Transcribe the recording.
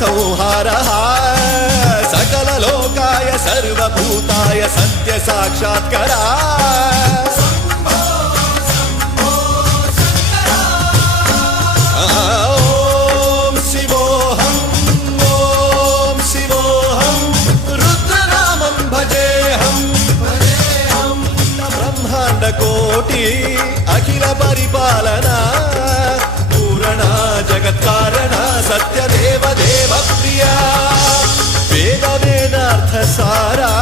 संहारः सकललोकाय सर्वभूताय सत्य साक्षात्करा ॐ शिवोऽहं रुद्रनामं भजेऽहं ब्रह्माण्डकोटि अखिल परिपालना पूरणा जगत्कारणा सत्यदेव देवप्रिया वेद वेदार्थ सारा